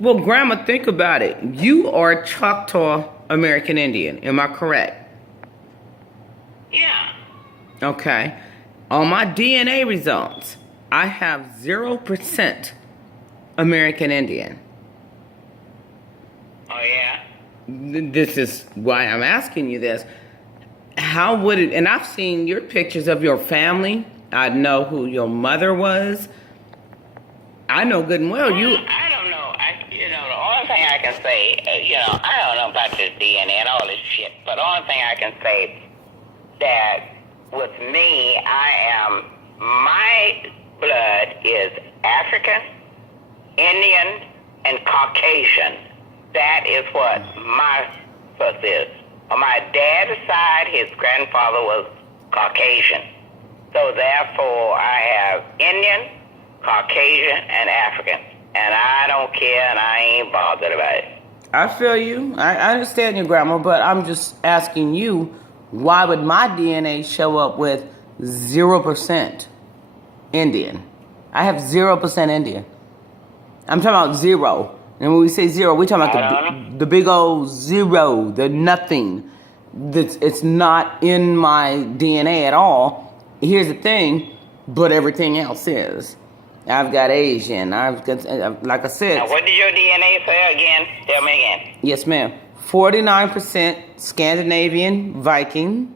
Well, Grandma, think about it. You are Choctaw American Indian. Am I correct? Yeah. Okay. On my DNA results, I have 0% American Indian. Oh, yeah? This is why I'm asking you this. How would it, and I've seen your pictures of your family. I know who your mother was. I know good and well you. I don't know. The only thing I can say, I don't know about this DNA and all this shit, but the only thing I can say that with me, my blood is African, Indian, and Caucasian. That is what my birth is. On my dad's side, his grandfather was Caucasian. So therefore, I have Indian, Caucasian, and African. And I don't care, and I ain't bothered about it. I feel you. I understand you, Grandma, but I'm just asking you, why would my DNA show up with 0% Indian? I have 0% Indian. I'm talking about zero. And when we say zero, we're talking about the big old zero, the nothing. It's not in my DNA at all. Here's the thing, but everything else is. I've got Asian. I've got, like I said. Now, what did your DNA say again? Tell me again. Yes, ma'am. 49% Scandinavian Viking,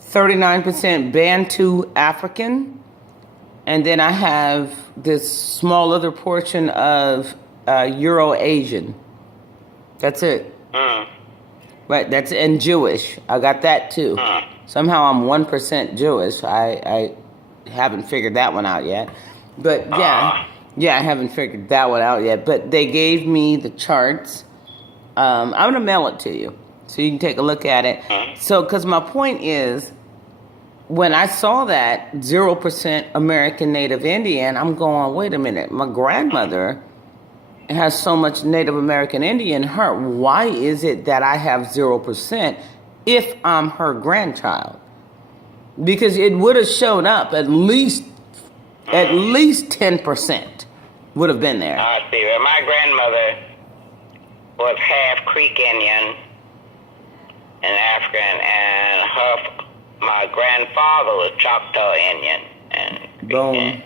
39% Bantu African, and then I have this small other portion of Euro-Asian. That's it. Right, that's and Jewish. I got that too. Somehow I'm 1% Jewish. I haven't figured that one out yet. But yeah, I haven't figured that one out yet. But they gave me the charts. I'm going to mail it to you so you can take a look at it. So, because my point is, when I saw that 0% American Native Indian, I'm going, wait a minute, my grandmother has so much Native American Indian in her. Why is it that I have 0% if I'm her grandchild? Because it would have showed up at least 10% would have been there. I see. Well, my grandmother was half Creek Indian and African, and my grandfather was Choctaw Indian and Boom.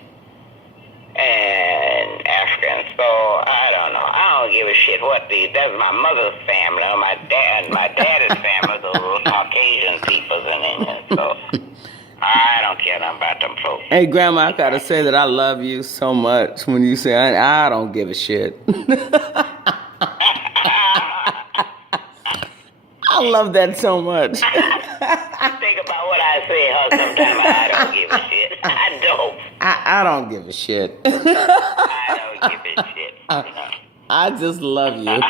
And African. So I don't know. I don't give a shit that's my mother's family. My dad's family, those were Caucasian peoples and Indians. So I don't care nothing about them folks. Hey, Grandma, I gotta say that I love you so much when you say I don't give a shit. I love that so much. Think about what I say, huh? Sometimes I don't give a shit. I don't. I don't give a shit. I don't give a shit. No. I just love you.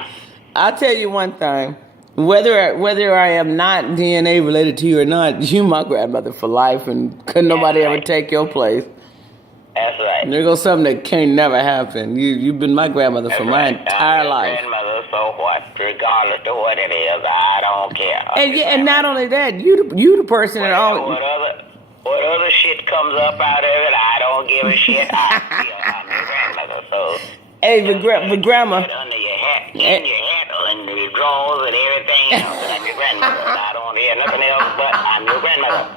I'll tell you one thing. Whether I am not DNA related to you or not, you my grandmother for life, and could nobody ever take your place. That's right. There goes something that can't never happen. You've been my grandmother for my entire life. Grandmother, so what? Regardless of what it is, I don't care. And not only that, you the person that always. What other shit comes up out of it, I don't give a shit. I'm your grandmother, so. Hey, but grandma. Under your hat, in your hat, under your drawers and everything else, and I'm your grandmother. I don't hear nothing else but I'm your grandmother.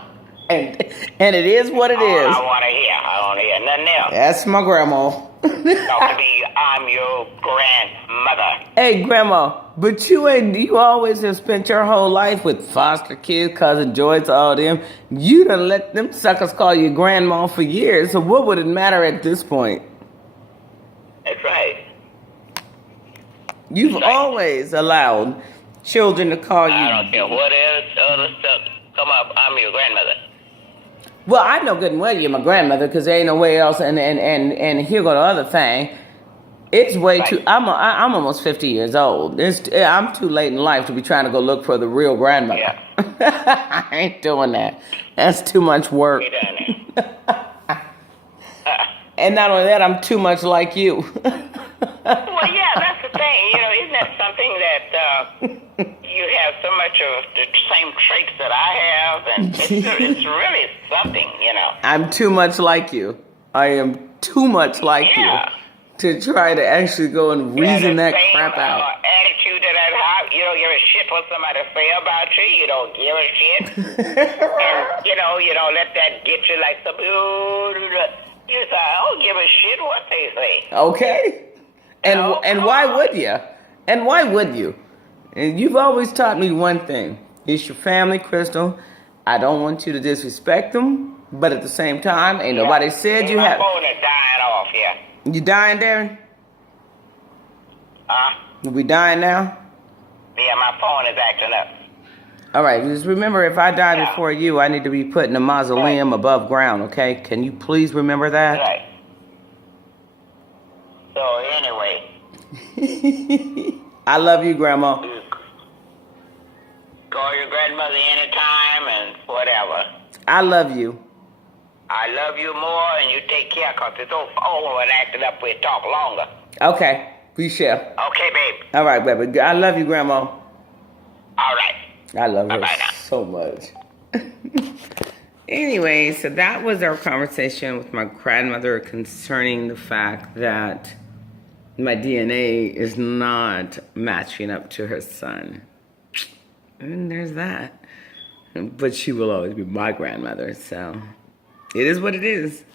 And it is what it is. I want to hear. I don't hear nothing else. That's my grandma. Talk to me. I'm your grandmother. Hey, Grandma, but you always have spent your whole life with foster kids, cousin Joyce, all them. You done let them suckers call you grandma for years, so what would it matter at this point? That's right. You've always allowed children to call you. I don't care what else other stuff come up. I'm your grandmother. Well, I know good and well you're my grandmother because there ain't no way else. And here go the other thing. It's way too. I'm almost 50 years old. I'm too late in life to be trying to go look for the real grandmother. Yeah. I ain't doing that. That's too much work. And not only that, I'm too much like you. Well, yeah, that's the thing. Isn't that something that you have so much of the same traits that I have, and it's really something. I'm too much like you. I am too much like you to try to actually go and reason that crap out. Attitude that I have. You don't give a shit what somebody say about you. You don't give a shit. And, you don't let that get you like some... You say, I don't give a shit what they say. Okay. And why would you? And why would you? And you've always taught me one thing. It's your family, Crystal. I don't want you to disrespect them, but at the same time, ain't nobody said you have... My phone is dying off here. You dying, Darren? We dying now? Yeah, my phone is acting up. All right, just remember, if I die before you, I need to be put in a mausoleum above ground, okay? Can you please remember that? Right. So, anyway. I love you, Grandma. Call your grandmother anytime and whatever. I love you. I love you more, and you take care, because this old phone when acting up, we'll talk longer. Okay, we shall. Okay, babe. All right, baby. I love you, Grandma. All right. I love her Bye-bye now. so much. Anyway, so that was our conversation with my grandmother concerning the fact that my DNA is not matching up to her son. And there's that. But she will always be my grandmother, so it is what it is.